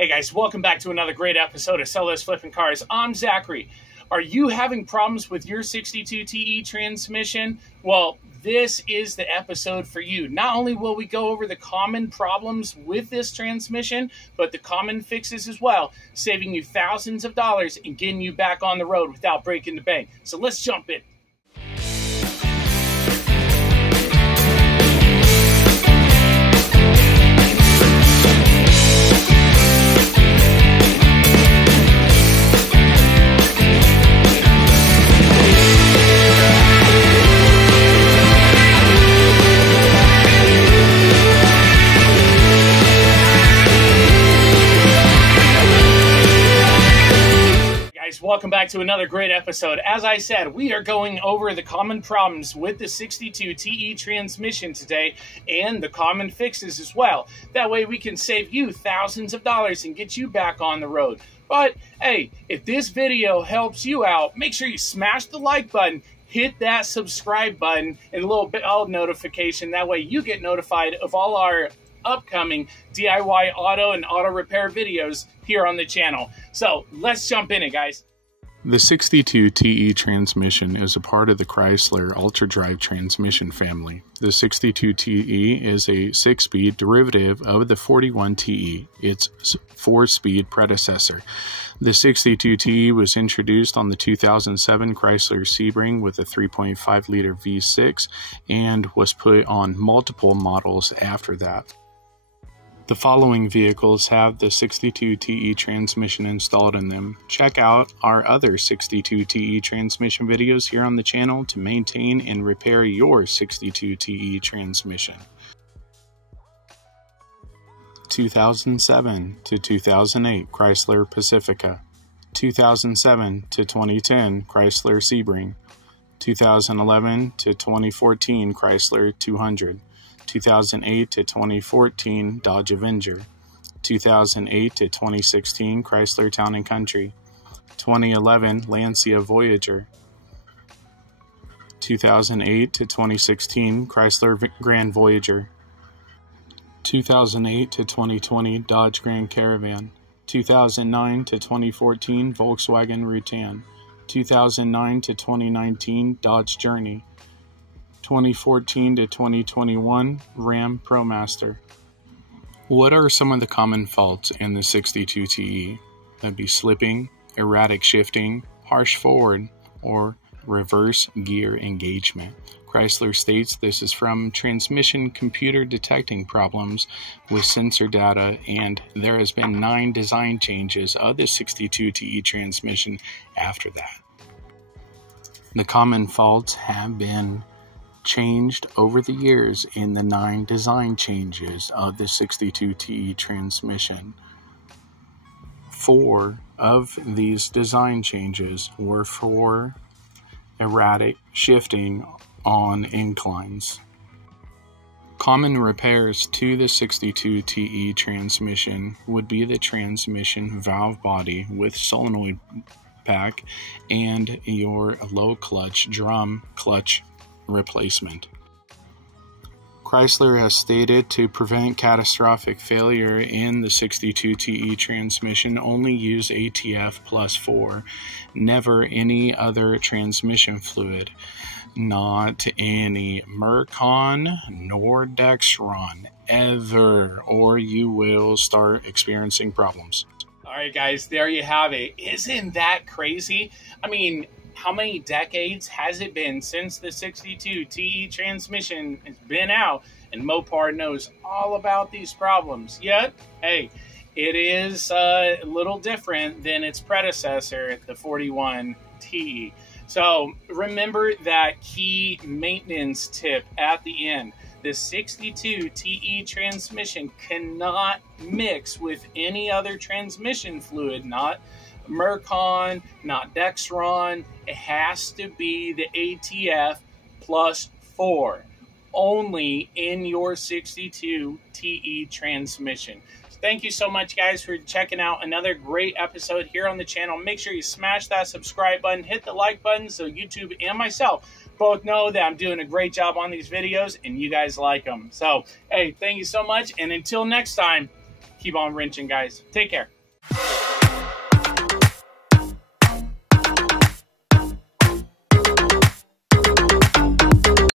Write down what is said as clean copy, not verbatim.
Hey guys, welcome back to another great episode of Sell Those Flipping Cars. I'm Zachary. Are you having problems with your 62 TE transmission? Well, this is the episode for you. Not only will we go over the common problems with this transmission, but the common fixes as well, saving you thousands of dollars and getting you back on the road without breaking the bank. So let's jump in. Welcome back to another great episode. As I said, we are going over the common problems with the 62 TE transmission today and the common fixes as well. That way we can save you thousands of dollars and get you back on the road. But hey, if this video helps you out, make sure you smash the like button, hit that subscribe button, and a little bell notification. That way you get notified of all our upcoming DIY auto and auto repair videos here on the channel. So let's jump in it, guys. The 62 TE transmission is a part of the Chrysler Ultra-Drive transmission family. The 62 TE is a 6-speed derivative of the 41 TE, its 4-speed predecessor. The 62 TE was introduced on the 2007 Chrysler Sebring with a 3.5-liter V6 and was put on multiple models after that. The following vehicles have the 62 TE transmission installed in them. Check out our other 62 TE transmission videos here on the channel to maintain and repair your 62 TE transmission. 2007 to 2008 Chrysler Pacifica, 2007 to 2010 Chrysler Sebring, 2011 to 2014 Chrysler 200, 2008 to 2014 Dodge Avenger, 2008 to 2016 Chrysler Town & Country, 2011 Lancia Voyager, 2008 to 2016 Chrysler Grand Voyager, 2008 to 2020 Dodge Grand Caravan, 2009 to 2014 Volkswagen Rutan, 2009 to 2019 Dodge Journey, 2014 to 2021 Ram ProMaster. What are some of the common faults in the 62 TE? That'd be slipping, erratic shifting, harsh forward, or reverse gear engagement. Chrysler states this is from transmission computer detecting problems with sensor data, and there has been 9 design changes of the 62 TE transmission after that. The common faults have been changed over the years in the 9 design changes of the 62 TE transmission. 4 of these design changes were for erratic shifting on inclines. Common repairs to the 62 TE transmission would be the transmission valve body with solenoid pack and your low clutch drum clutch replacement. Chrysler has stated to prevent catastrophic failure in the 62 TE transmission, only use ATF plus 4, never any other transmission fluid, not any Mercon nor Dexron ever, or you will start experiencing problems. All right, guys, there you have it. Isn't that crazy? I mean, how many decades has it been since the 62 TE transmission has been out and Mopar knows all about these problems? Yet, hey, it is a little different than its predecessor, the 41 TE. So remember that key maintenance tip at the end. The 62 TE transmission cannot mix with any other transmission fluid, not Mercon, not Dexron. It has to be the ATF plus 4 only in your 62 TE transmission. Thank you so much, guys, for checking out another great episode here on the channel. Make sure you smash that subscribe button, hit the like button so YouTube and myself both know that I'm doing a great job on these videos and you guys like them. So, hey, thank you so much, and until next time, Keep on wrenching, guys. Take care.